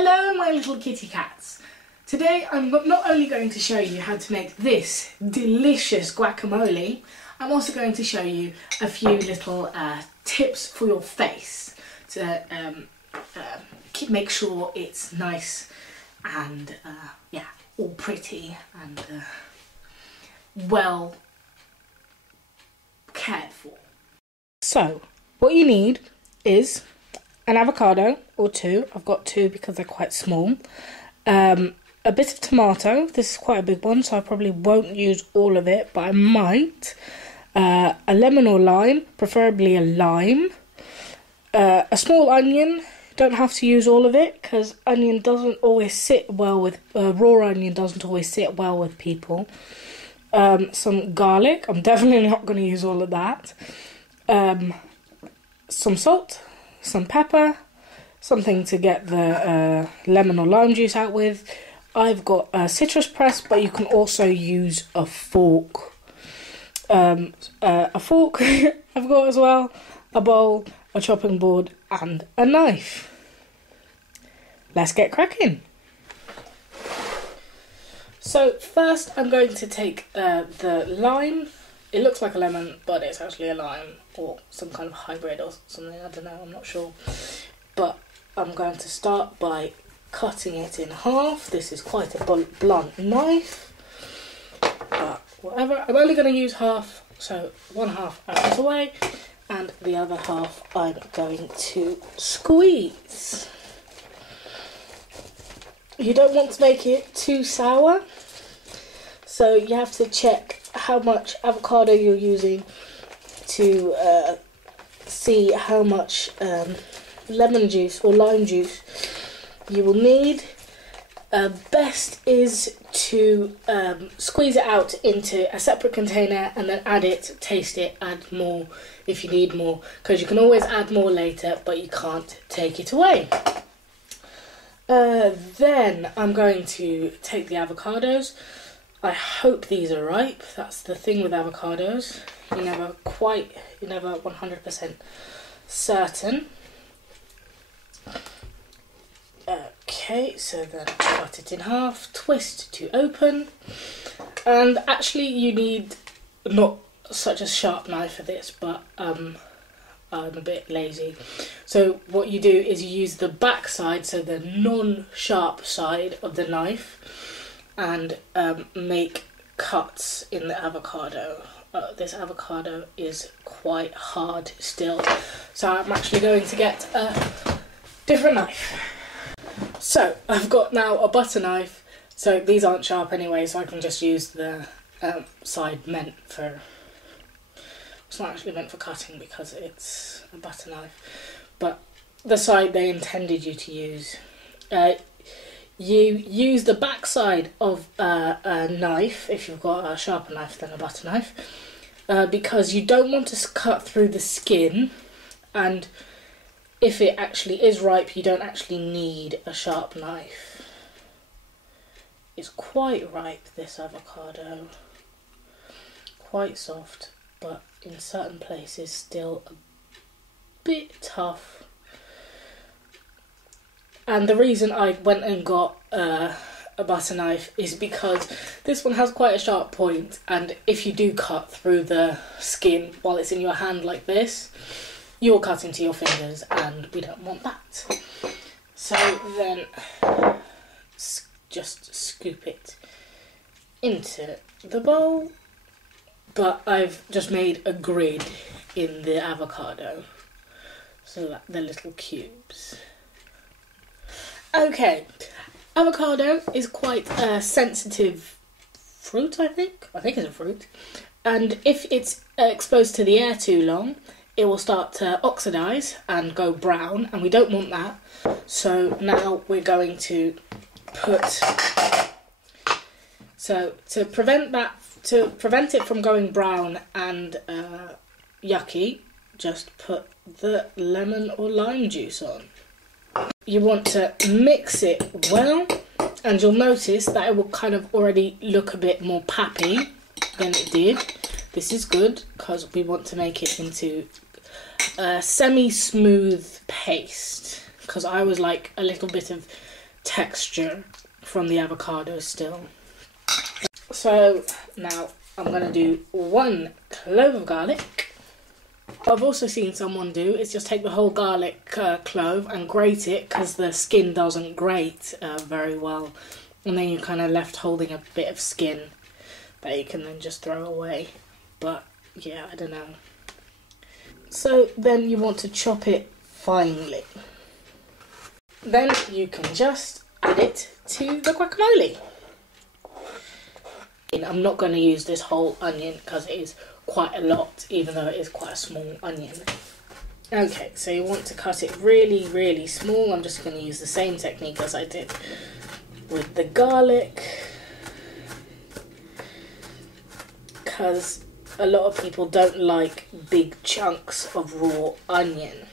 Hello my little kitty cats. Today I'm not only going to show you how to make this delicious guacamole, I'm also going to show you a few little tips for your face to make sure it's nice and yeah, all pretty and well cared for. So what you need is an avocado or two. I've got two because they're quite small. A bit of tomato. This is quite a big one, so I probably won't use all of it, but I might. A lemon or lime, preferably a lime. A small onion. Don't have to use all of it because onion doesn't always sit well with raw onion doesn't always sit well with people. Some garlic. I'm definitely not going to use all of that. Some salt. Some pepper, something to get the lemon or lime juice out with. I've got a citrus press, but you can also use a fork. A fork I've got as well, a bowl, a chopping board and a knife. Let's get cracking. So first I'm going to take the lime. It looks like a lemon, but it's actually a lime or some kind of hybrid or something, I don't know, I'm not sure. But I'm going to start by cutting it in half. This is quite a blunt knife, but whatever. I'm only going to use half, so one half out of the way, and the other half I'm going to squeeze. You don't want to make it too sour, so you have to check how much avocado you're using to see how much lemon juice or lime juice you will need. Best is to squeeze it out into a separate container and then add it, taste it, add more if you need more, because you can always add more later but you can't take it away. Then I'm going to take the avocados. I hope these are ripe. That's the thing with avocados. You're never 100% certain. Okay, so then cut it in half, twist to open. And actually you need not such a sharp knife for this, but I'm a bit lazy. So what you do is you use the back side, so the non-sharp side of the knife, and make cuts in the avocado. This avocado is quite hard still, so I'm actually going to get a different knife. So I've got now a butter knife, so these aren't sharp anyway, so I can just use the side meant for... It's not actually meant for cutting because it's a butter knife, but the side they intended you to use. You use the back side of a knife, if you've got a sharper knife than a butter knife, because you don't want to cut through the skin, and if it actually is ripe, you don't actually need a sharp knife. It's quite ripe, this avocado. Quite soft, but in certain places still a bit tough. And the reason I went and got a butter knife is because this one has quite a sharp point, and if you do cut through the skin while it's in your hand like this, you'll cut into your fingers, and we don't want that. So then just scoop it into the bowl, but I've just made a grid in the avocado so that they're little cubes. Okay, avocado is quite a sensitive fruit, I think. I think it's a fruit. And if it's exposed to the air too long, it will start to oxidise and go brown, and we don't want that. So now we're going to put... So to prevent it from going brown and yucky, just put the lemon or lime juice on. You want to mix it well, and you'll notice that it will kind of already look a bit more pappy than it did. This is good because we want to make it into a semi-smooth paste, because I was like a little bit of texture from the avocado still. So now I'm going to do 1 clove of garlic. What I've also seen someone do is just take the whole garlic clove and grate it, because the skin doesn't grate very well. And then you're kind of left holding a bit of skin that you can then just throw away. But yeah, I don't know. So then you want to chop it finely. Then you can just add it to the guacamole. I'm not going to use this whole onion because it is quite a lot, even though it is quite a small onion. Okay, so you want to cut it really, really small. I'm just going to use the same technique as I did with the garlic, because a lot of people don't like big chunks of raw onion.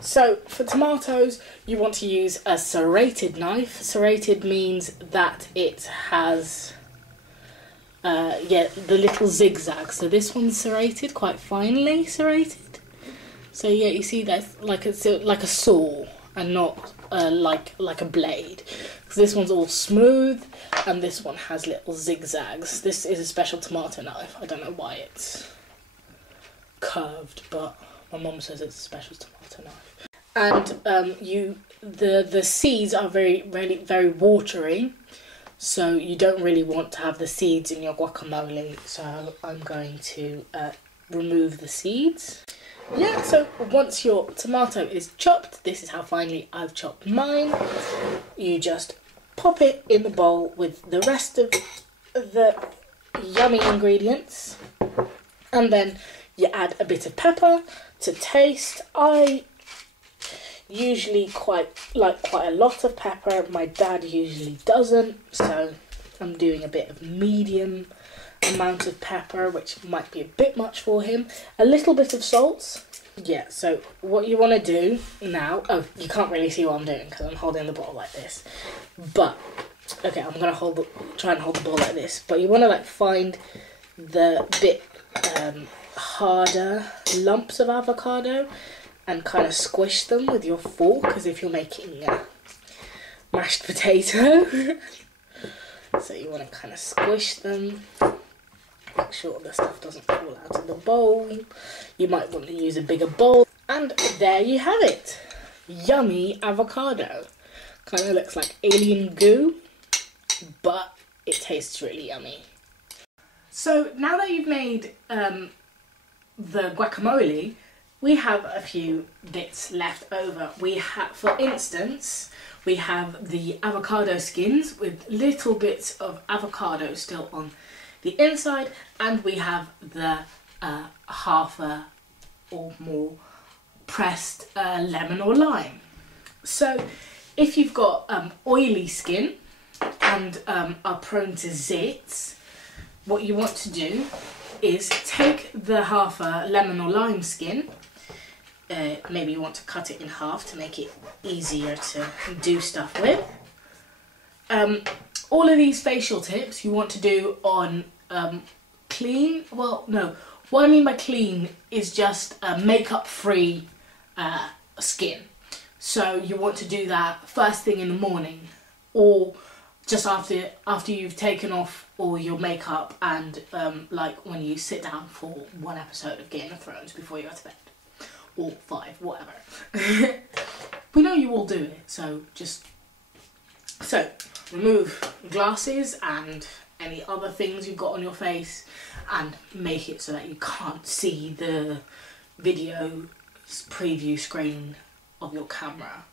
So for tomatoes, you want to use a serrated knife. Serrated means that it has the little zigzags. So this one's serrated, quite finely serrated. So yeah, you see that's like a saw and not like a blade. Because this one's all smooth and this one has little zigzags. This is a special tomato knife. I don't know why it's curved, but my mum says it's a special tomato knife. And the seeds are very watery. So you don't really want to have the seeds in your guacamole, so I'm going to remove the seeds. Yeah, so once your tomato is chopped, this is how finely I've chopped mine. You just pop it in the bowl with the rest of the yummy ingredients. And then you add a bit of pepper to taste. I usually like quite a lot of pepper. My dad usually doesn't, so I'm doing a bit of medium amount of pepper, which might be a bit much for him. A little bit of salt. Yeah, so what you want to do now, oh, you can't really see what I'm doing because I'm holding the bowl like this, but okay, I'm gonna try and hold the bowl like this, but you want to like find the bit harder lumps of avocado and kind of squish them with your fork as if you're making mashed potato. So you want to kind of squish them, make sure the stuff doesn't fall out of the bowl. You might want to use a bigger bowl. And there you have it. Yummy avocado. Kind of looks like alien goo, but it tastes really yummy. So now that you've made the guacamole, we have a few bits left over. We have, for instance, we have the avocado skins with little bits of avocado still on the inside, and we have the half or more pressed lemon or lime. So if you've got oily skin and are prone to zits, what you want to do is take the half lemon or lime skin. Maybe you want to cut it in half to make it easier to do stuff with. All of these facial tips you want to do on clean, well no, what I mean by clean is just makeup free skin. So you want to do that first thing in the morning, or just after you've taken off all your makeup and like when you sit down for one episode of Game of Thrones before you go to bed. Or 5, whatever. We know you all do it, so remove glasses and any other things you've got on your face and make it so that you can't see the video preview screen of your camera.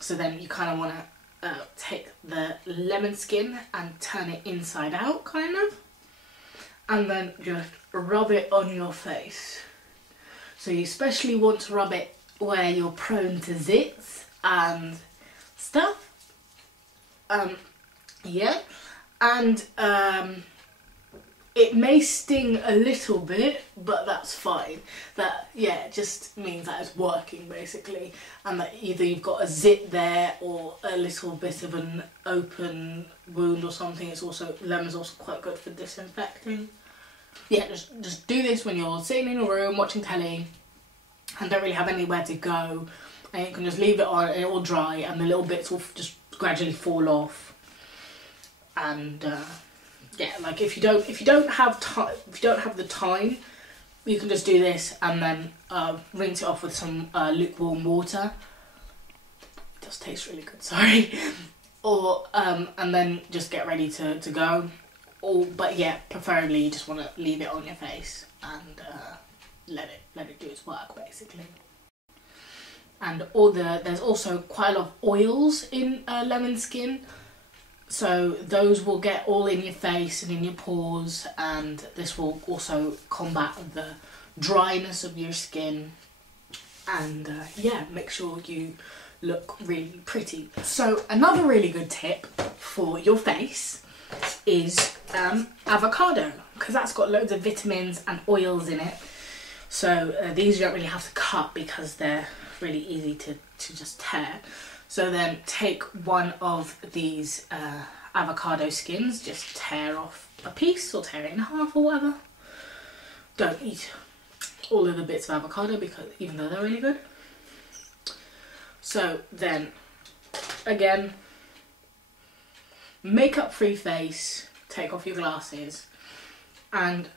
So then you kind of want to take the lemon skin and turn it inside out, kind of, and then just rub it on your face. So you especially want to rub it where you're prone to zits and stuff. Yeah, and it may sting a little bit, but that's fine. That, yeah, it just means that it's working basically, and that either you've got a zit there or a little bit of an open wound or something. It's also, lemon's also quite good for disinfecting. Yeah, just do this when you're sitting in a room watching telly and don't really have anywhere to go, and you can just leave it on and it will dry and the little bits will just gradually fall off. And yeah, like if you don't have the time, you can just do this and then rinse it off with some lukewarm water. It does taste really good, sorry. Or and then just get ready to go. But yeah, preferably you just want to leave it on your face and let it do its work, basically. And there's also quite a lot of oils in lemon skin, so those will get all in your face and in your pores, and this will also combat the dryness of your skin, and yeah, make sure you look really pretty. So another really good tip for your face is avocado, because that's got loads of vitamins and oils in it. So these you don't really have to cut because they're really easy to just tear. So then take one of these avocado skins, just tear off a piece or tear it in half or whatever. Don't eat all of the bits of avocado because even though they're really good. So then, again, makeup free face, take off your glasses, and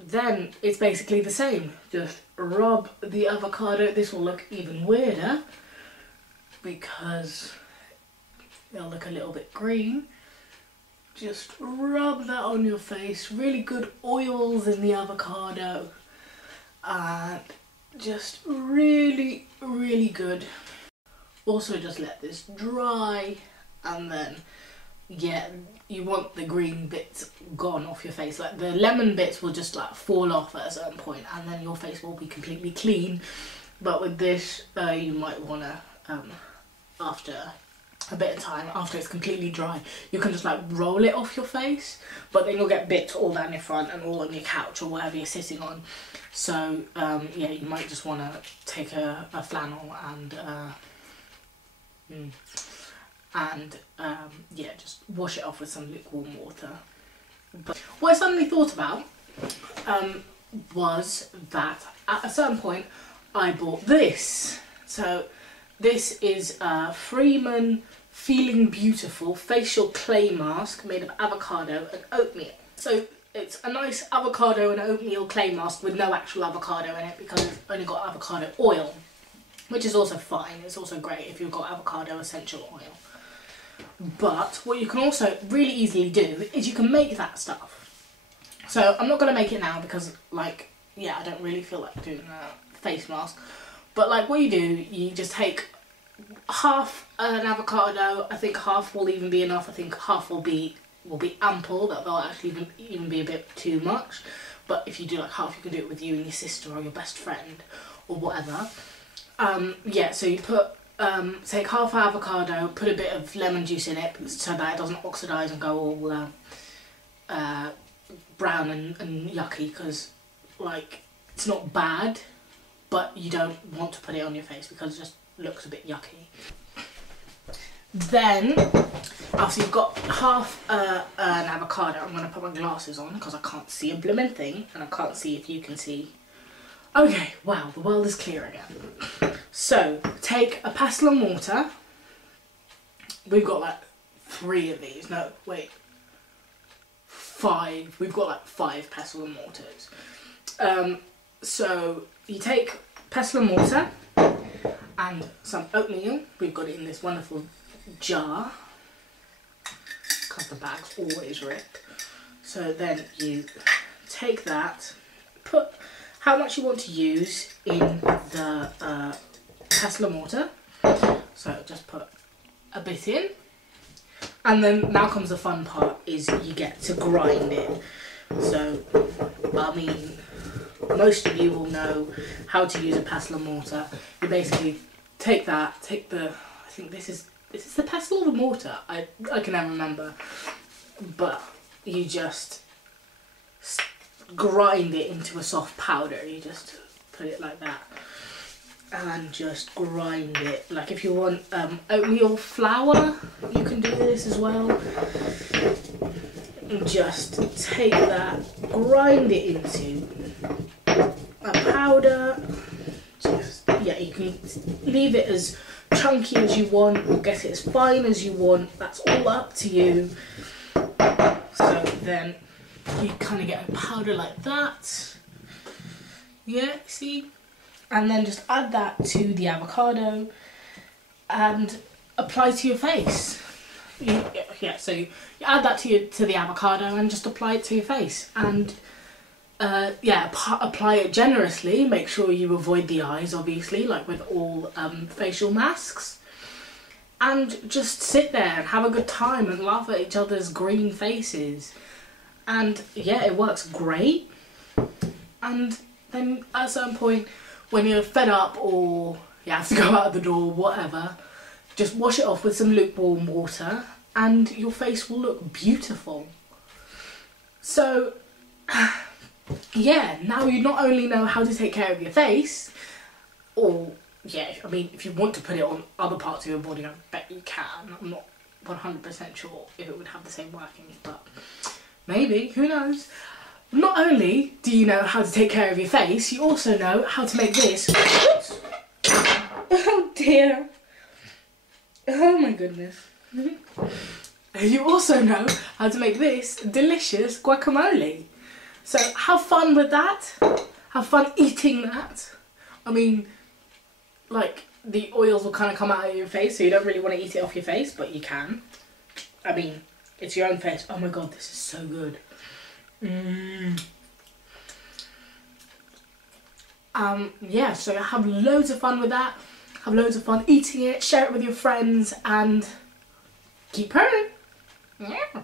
then it's basically the same. Just rub the avocado. This will look even weirder because it'll look a little bit green. Just rub that on your face. Really good oils in the avocado. And just really, really good. Also just let this dry, and then yeah, you want the green bits gone off your face. Like the lemon bits will just like fall off at a certain point and then your face will be completely clean. But with this you might want to after a bit of time, after it's completely dry, you can just like roll it off your face, but then you'll get bits all down your front and all on your couch or whatever you're sitting on. So yeah, you might just want to take a flannel and yeah, just wash it off with some lukewarm water. But what I suddenly thought about was that at a certain point I bought this. So this is Freeman Feeling Beautiful Facial Clay Mask made of avocado and oatmeal. So it's a nice avocado and oatmeal clay mask with no actual avocado in it because it's only got avocado oil, which is also fine. It's also great if you've got avocado essential oil. But what you can also really easily do is you can make that stuff. So I'm not going to make it now because, like, yeah, I don't really feel like doing a face mask. But like what you do, you just take half an avocado. I think half will even be enough. I think half will be ample. That'll actually even be a bit too much. But if you do like half, you can do it with you and your sister or your best friend or whatever. Yeah, so you put take half an avocado, put a bit of lemon juice in it so that it doesn't oxidise and go all brown and yucky, because like it's not bad, but you don't want to put it on your face because it just looks a bit yucky. Then after you've got half an avocado, I'm going to put my glasses on because I can't see a blooming thing, and I can't see if you can see. Okay, wow, the world is clear again. So, take a pestle and mortar. We've got like 3 of these. No, wait. 5. We've got like 5 pestle and mortars. So, you take pestle and mortar and some oatmeal. We've got it in this wonderful jar because the bag's always ripped. So then you take that, put how much you want to use in the pestle and mortar. So just put a bit in, and then now comes the fun part, is you get to grind it. So I mean, most of you will know how to use a pestle and mortar. You basically take that, I think this is the pestle or the mortar? I can never remember. But you just grind it into a soft powder. You just put it like that and just grind it. Like if you want oatmeal flour, you can do this as well. And just take that, grind it into a powder. Just, yeah, you can leave it as chunky as you want or get it as fine as you want. That's all up to you. So then you kind of get a powder like that. Yeah, see? And then just add that to the avocado and apply to your face. So you add that to the avocado and just apply it to your face. And apply it generously. Make sure you avoid the eyes, obviously, like with all facial masks. And just sit there and have a good time and laugh at each other's green faces. And yeah, it works great. And then at a certain point, when you're fed up or you have to go out the door, whatever, just wash it off with some lukewarm water and your face will look beautiful. So, yeah, now you not only know how to take care of your face, or, yeah, I mean, if you want to put it on other parts of your body, I bet you can. I'm not 100% sure if it would have the same workings, but maybe, who knows? Not only do you know how to take care of your face, you also know how to make this. Oh dear. Oh my goodness. You also know how to make this delicious guacamole. So have fun with that. Have fun eating that. I mean, like, the oils will kind of come out of your face, so you don't really want to eat it off your face, but you can. I mean, it's your own face. Oh my god, this is so good. Yeah, so have loads of fun with that. Have loads of fun eating it, share it with your friends, and keep purring. Yeah.